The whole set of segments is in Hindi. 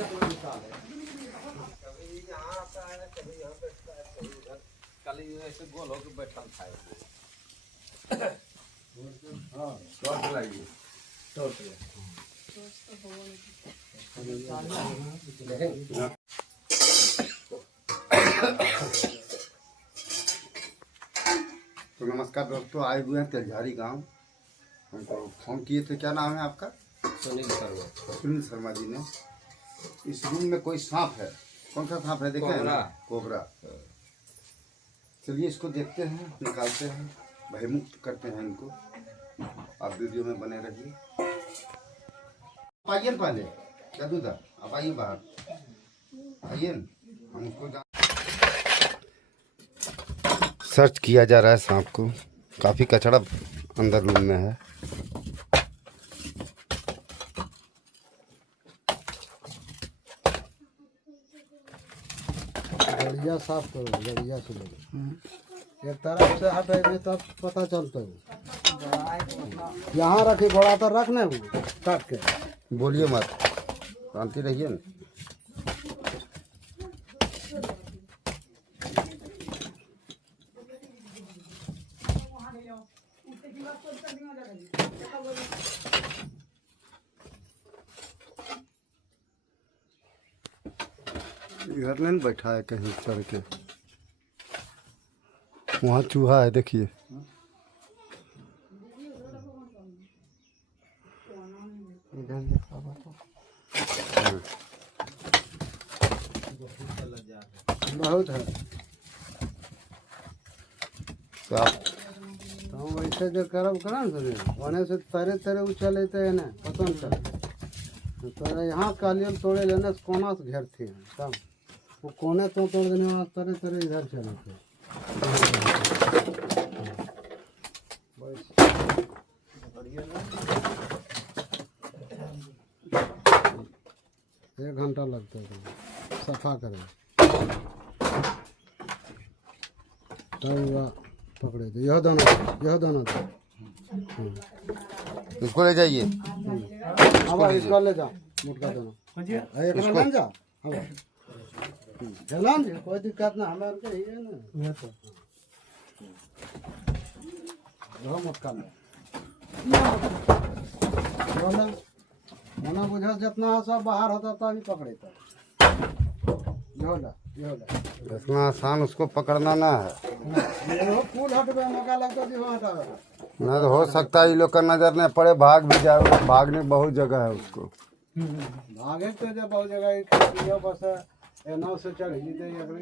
यहाँ आता है, कभी यहाँ बैठता है, कभी उधर। कल ऐसे गोल होकर बैठा था। हाँ, टॉर्च लगाइए। टॉर्च तो नमस्कार दोस्तों, आए हुए हैं तेलझारी गांव। हमको फोन किए थे। क्या नाम है आपका? सुनील शर्मा। सुनील शर्मा जी ने। इस रूम में कोई सांप है। कौन सा सांप है? देखें ना, कोबरा। चलिए इसको देखते हैं, निकालते हैं, भयमुक्त करते हैं इनको। आप वीडियो में बने रहिए। आइए पहले, क्या दूधा, आप आइए बाहर, आइए। हम उसको सर्च किया जा रहा है सांप को। काफ़ी कचड़ा अंदर रूम में है। गड़िया साफ करो, गड़िया से लगे एक तरफ से हटेंगे तब पता चलता है। यहाँ रखी घोड़ा तो रखने वो काट के। बोलिए मत, शांति रहिए ना। इधर नहीं बैठा है, कहीं चढ़ के। वहाँ चूहा है, देखिए। बहुत है साफ। तो हम वैसे जो करब करा ना वने से तरे तरे उछल लेते हैं ना, पता नहीं चले। तो यहाँ कालियल तोड़े लेने से कोना से घेरते हैं तब वो कोने तो तोड़ देने वहाँ तरे तरे इधर चले थे। 1 घंटा लगता है सफा करें तब हुआ पकड़े थे। यह दोनों इसको ले जाइए। अब इसको ले जाओ, मुटका दोनों एक ले जाओ। अब चलान जी, कोई दिक्कत ना, हमारे के ही है ना। ये तो दो मुटका में बोला मना बुझा जितना सब बाहर होता था भी पकड़े था। इतना आसान उसको पकड़ना ना है। फूल हटवे मौका लगता थी वहाँ हटावे ना तो हो सकता है ये लोग का नजर नहीं पड़े, भाग भी जाए। भागने बहुत जगह है उसको। भागे तो जब बहुत जगह बस नाव से चढ़ जीते बहुत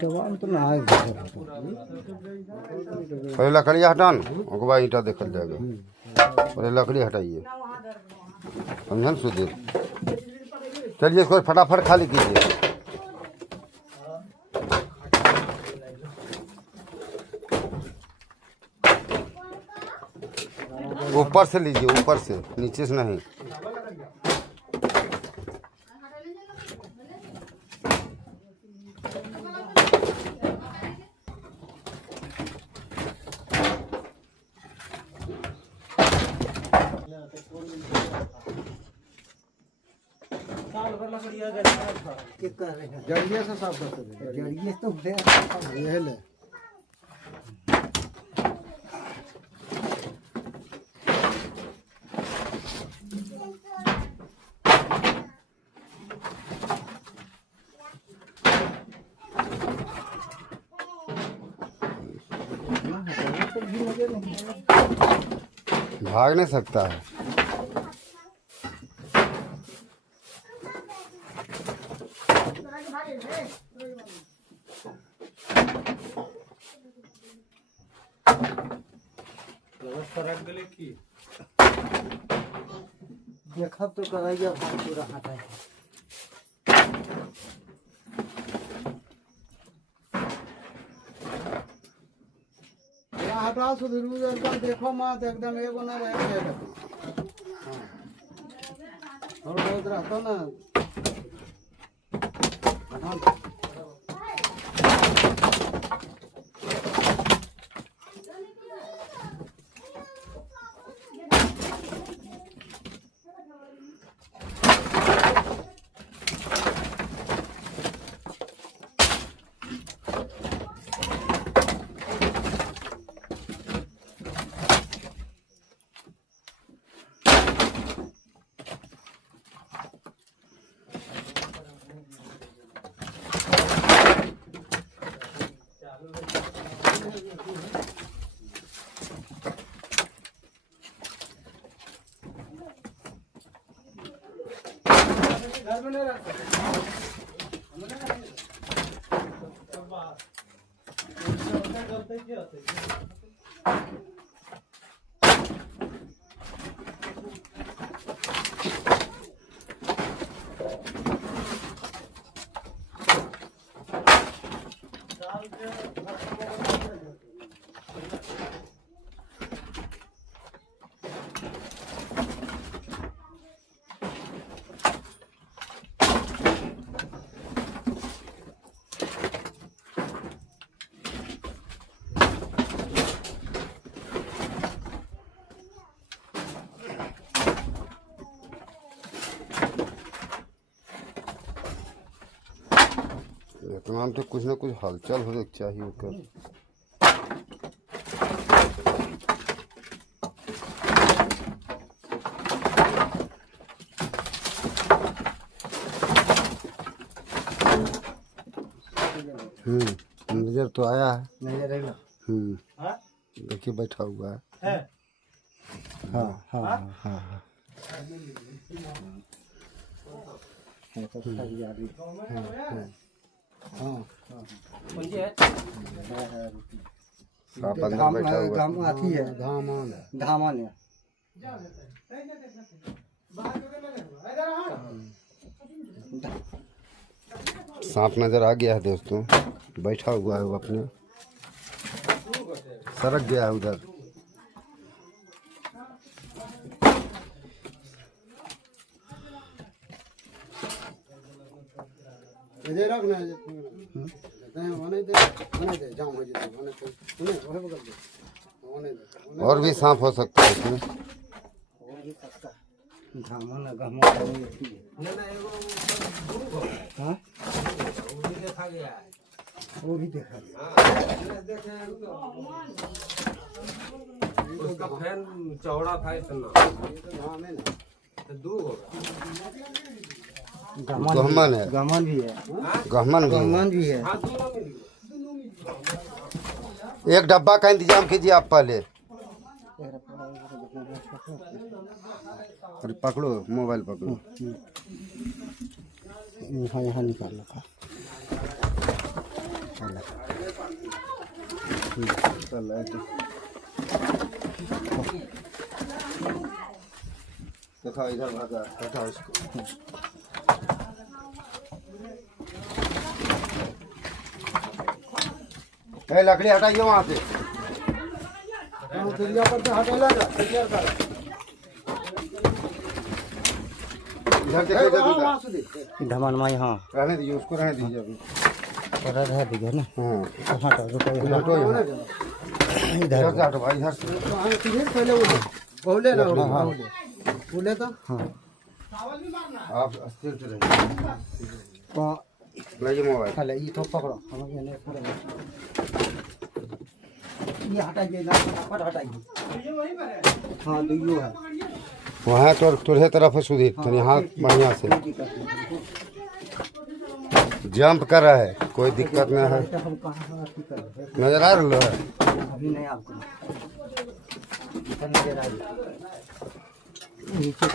जगह तो ना। पहले लकड़ी हटान, उसके बाद ईंटा देखल जाएगा। पहले लकड़ी हटाइए, समझन सुधीर। चलिए इसको फटाफट खाली कीजिए। ऊपर से लीजिए, ऊपर से, नीचे से नहीं। जड़िए से साफ करते थे। जड़िए तो ये ले भाग नहीं सकता है। देखब तो कराइए पूरा हटा हटा सुधीर एकदम देखो मत, एकदम एगो ना रहे और बहुत रहता ना। तमाम तो कुछ ना कुछ हलचल हो चाहिए ओकर। नजर तो आया है। नजर आएगा। देखिए बैठा हुआ है। हाँ हाँ हाँ हाँ आप अंदर बैठा हुआ धाम आती है। धामान है। धामान है। सांप नजर आ गया है दोस्तों, बैठा हुआ है वो अपने, सरक गया है उधर। इधर रखना है। होने दे जाम हो जाए। होने दे वह बगल दे। होने दे। और भी सांप हो सकता है इसमें। धामन गहमा होती है। हाँ वो भी देखा गया है। वो भी देखा गया। उसका फैन चौड़ा था इतना, धाम है ना। तो दूर होगा। गहमन है। गहमन भी है। गहमन भी है। गहमन भी है। हाँ दोनों मिल एक डब्बा का इंतजाम कीजिए आप पहले। अरे पकड़ो, मोबाइल पकड़ो। यहाँ यहाँ निकाल लो। देखा इधर भागा, हटाओ इसको। लकड़ी हटाइए वहाँ से। इधर देखो, इधर धमान माँ यहाँ रहने दीजिए, उसको रहने दीजिए अभी। रह दीजिए ना। हाँ हटो हटो यहाँ। इधर से हटो भाई, इधर से। पहले बोले ना बोले तो आप स्थिर से रहिए। लाइए मोबाइल। पहले ये तो पकड़ो। ये हटाइए ना, फटाफट हटाइए। हाँ तो यो है वहाँ तो तुरहे तरफ है सुधीर, तो यहाँ बढ़िया से जंप कर रहा है, कोई दिक्कत नहीं है। हम कहाँ नजर आ रहा है। अभी नहीं आपको नजर आ रही नीचे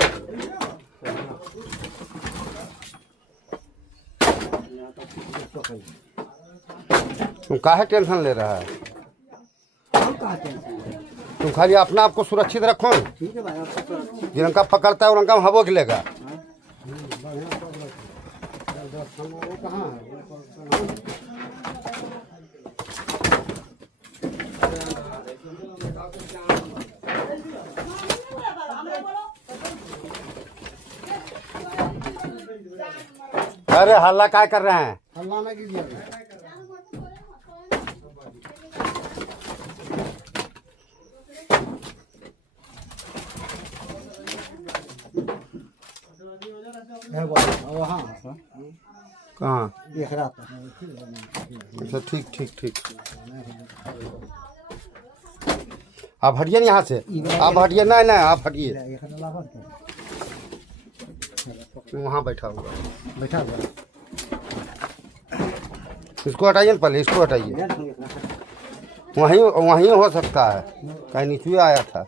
तुम काहे टेंशन ले रहा है? हम कहाँ टेंशन ले रहे हैं? तुम खाली अपना आपको सुरक्षित रखो। ठीक है भाई, आपको जिनका पकड़ता है उनका हबो खिलेगा। कहाँ अरे हल्ला क्या कर रहे हैं? हल्ला ना कीजिए। वहाँ कहाँ? देख रहा था। अच्छा ठीक ठीक ठीक। आप हटिए यहाँ से, आप हटिए। नहीं नहीं आप हटिए। वहाँ बैठा हुआ, बैठा हुआ इसको हटाइए ना पहले, इसको हटाइए। वहीं वहीं हो सकता है, कहीं नीचे आया था।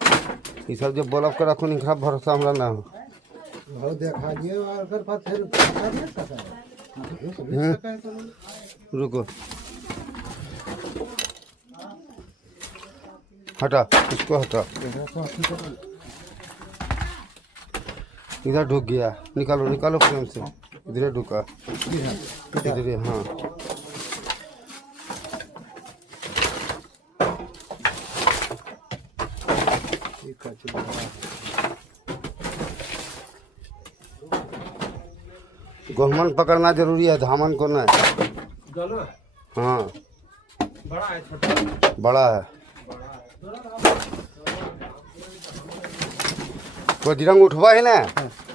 ये सब जब बोलब कर रखो, इनका भरोसा हमरा ना हो। वो देखा ये और फिर फिर रुको, हटा इसको, हटा। इधर ढुक गया, निकालो निकालो फ्रेम से। इधर ढुका, इधर, हाँ। गोहमन पकड़ना जरूरी है, धामन को नहीं। दोनों हाँ, बड़ा है छोटा? बड़ा है। तो दिरंग उठवा है ना,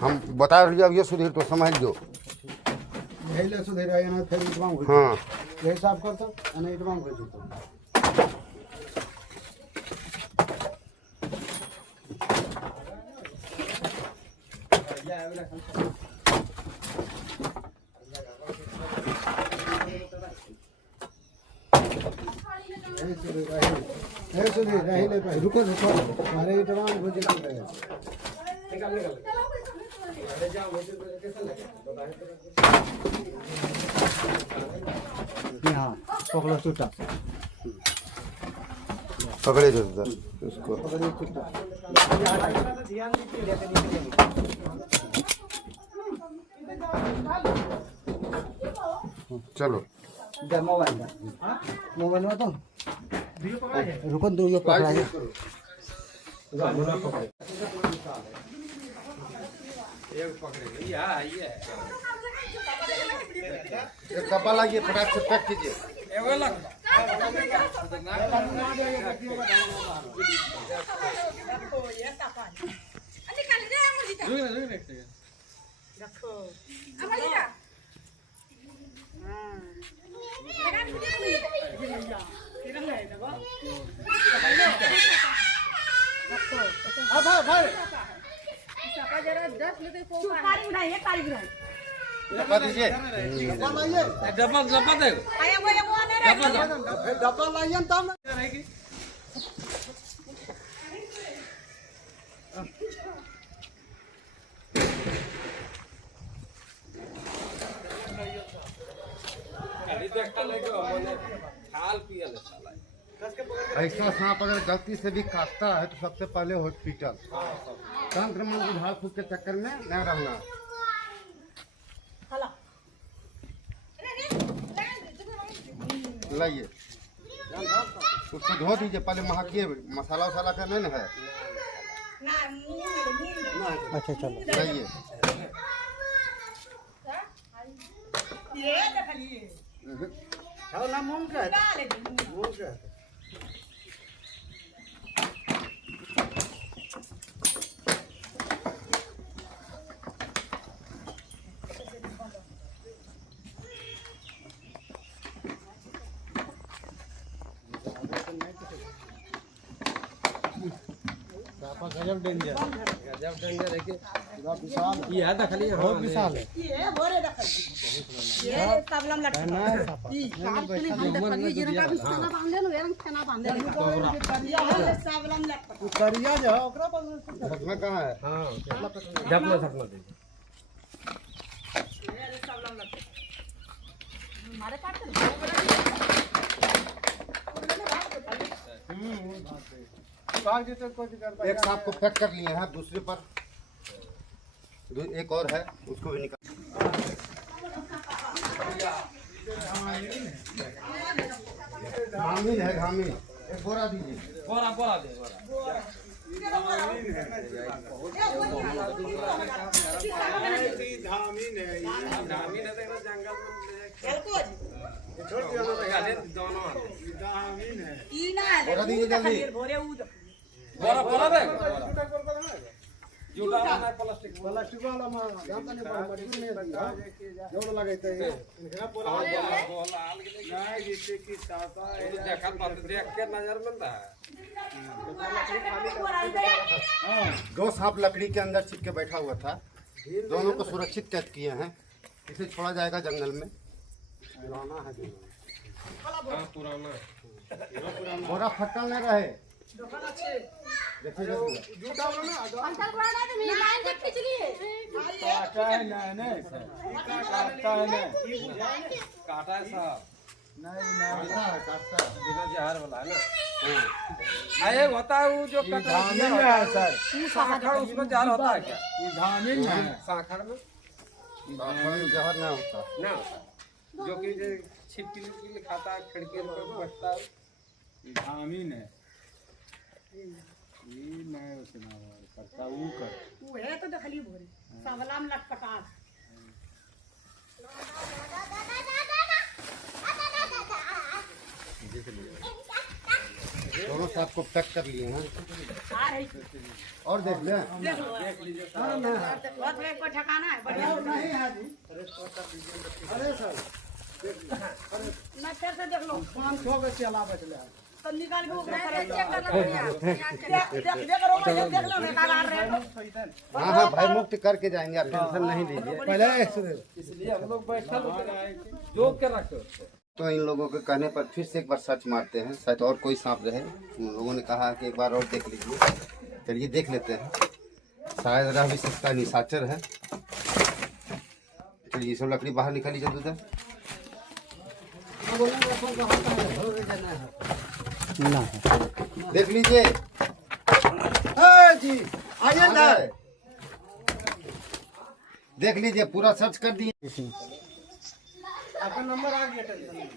हम बता रही ये सुधीर तो समझ जो। यही ले सुधीर आया ना, फिर इटवाम भेज। हाँ, यही साफ करता ना, इटवाम भेज तो। रुको रुको, अरे इटवाम भेज के निकाल निकाल। अरे जाओ, मुझे कैसा लगा हाँ पकड़ो छूटा, पकड़े जो उसको। पकड़ो छूटा। चलो, मोबाइल मोबाइल में तो रुको, दो ये पकड़ा है। एक पकड़ेगा, ये एक डब्बा लाइए, फटाक से पैक कीजिए। डब्बा दीजिए, डब्बा डब्बा दे, डब्बा लाइए तब ऐसा सांप अगर गलती से भी काटता है तो सबसे पहले हॉस्पिटल। संक्रमण उधार फूक के चक्कर में न रहना। लाइए, उसको धो दीजिए पहले, महकिए, मसाला वसाला का नहीं ना है। अच्छा चलो लाइए, ना मूंग का मूंग का गजब डेंजर, गजब डेंजर है कि विशाल, ये है दखली, बहुत विशाल है। ये बोरे दखल, ये सबलम लटका ई काल के लिए हम देखली जिनका भी खाना बांधे न वेरंग खाना बांधे करिया है सबलम लटका। करिया जो है ओकरा पर ढकना कहाँ है? हाँ, ढकना ढकना दे। ये सबलम लटका मारे काट के एक सांप को पैक कर लिए हैं, दूसरे पर एक और है, उसको भी निकाल। घामीन है, घामीन, एक बोरा दीजिए। बोरा बोरा दे, बोरा। धामीन है तो जंगल में छोड़ दिया तो गाले दोनों धामीन है। ई ना है बोरा दीजिए जल्दी। बोरे उ बोरा बोरा दे, जूता वाला प्लास्टिक प्लास्टिक वाला में जानता नहीं पर मजबूर नहीं दिया जोड़ लगाते हैं इनका पूरा बोला नहीं जिससे कि ताता है, देखा बात देख के नजर में था। दो सांप लकड़ी के अंदर छिप के बैठा हुआ था, दोनों को सुरक्षित कैद किए हैं। इसे छोड़ा जाएगा जंगल में। पुराना है जो हाँ, पुराना बोरा फटल नहीं रहे। देखिए अंकल बड़ा तो मेरी लाइन से खींच लिए काटा है साहब बिना जहर वाला है ना। एक होता है वो जो कटा है सर, साखर उसमें जहर होता है क्या? साखर में जहर ना होता ना, जो कि छिपकली खाता है, खिड़की पर बैठता है। धामीन है ये मैं उतना करता वो कर वो है तो देखली भोरे सबलम लटपटा दोनों सांप को पैक कर लिए हैं आ रही और देख ले। देख लीजिए बहुत है को ठिकाना है बढ़िया नहीं है जी। अरे सर मैं फिर से देख लो 500 का चला बचले है। तो निकाल के ऊपर चेक कर लो देख रो देख लो निकाल रहे हो। हाँ हाँ भाई मुक्त करके जाएंगे, आप टेंशन नहीं लीजिए। पहले इसलिए हम लोग बैठल जोक के रखते हैं। तो इन लोगों के कहने पर फिर से एक बार सर्च मारते हैं, शायद और कोई सांप रहे। उन लोगों ने कहा कि एक बार और देख लीजिए, चलिए देख लेते हैं, शायद रह भी सकता है निशाचर है। चलिए ये सब लकड़ी बाहर निकाली जल्दी से। देख लीजिए जी आइए ना, देख लीजिए पूरा सर्च कर दिए। आपका नंबर आ गया टेंशन।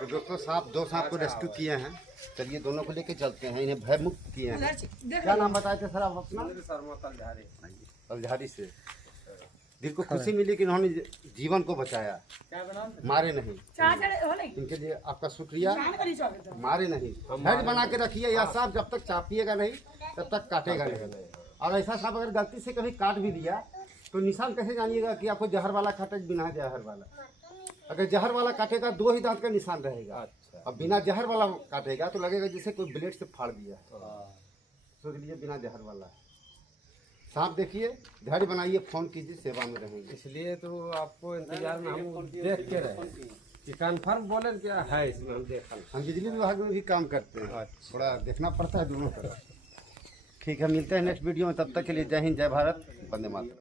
तो दोस्तों दो सांप को रेस्क्यू किए हैं, चलिए दोनों को लेके चलते हैं, इन्हें भय मुक्त किए हैं। क्या नाम बताए थे सर आप अपना? तलझारी से। दिल को खुशी मिली कि इन्होंने जीवन को बचाया, मारे नहीं। इनके लिए आपका शुक्रिया। मारे नहीं, धैर्य बना के रखिए। यह सांप जब तक चापिएगा नहीं तब तक काटेगा नहीं। और ऐसा सांप अगर गलती से कभी काट भी दिया तो निशान कैसे जानिएगा कि आपको जहर वाला काटे बिना जहर वाला? अगर जहर वाला काटेगा 2 ही दांत का निशान रहेगा, और बिना जहर वाला काटेगा तो लगेगा जैसे कोई ब्लेड से फाड़ दिया। सोच लीजिए बिना जहर वाला सांप। देखिए धैर्य बनाइए, फोन कीजिए, सेवा में रहेंगे। इसलिए तो आपको इंतजार में हम देख के रहे कि कन्फर्म बोले क्या है इसमें। हम देखा हम बिजली विभाग में भी काम करते हैं, थोड़ा देखना पड़ता है दोनों तरफ। ठीक है, मिलते हैं नेक्स्ट वीडियो में, तब तक के लिए जय हिंद, जय भारत, वंदे मातरम।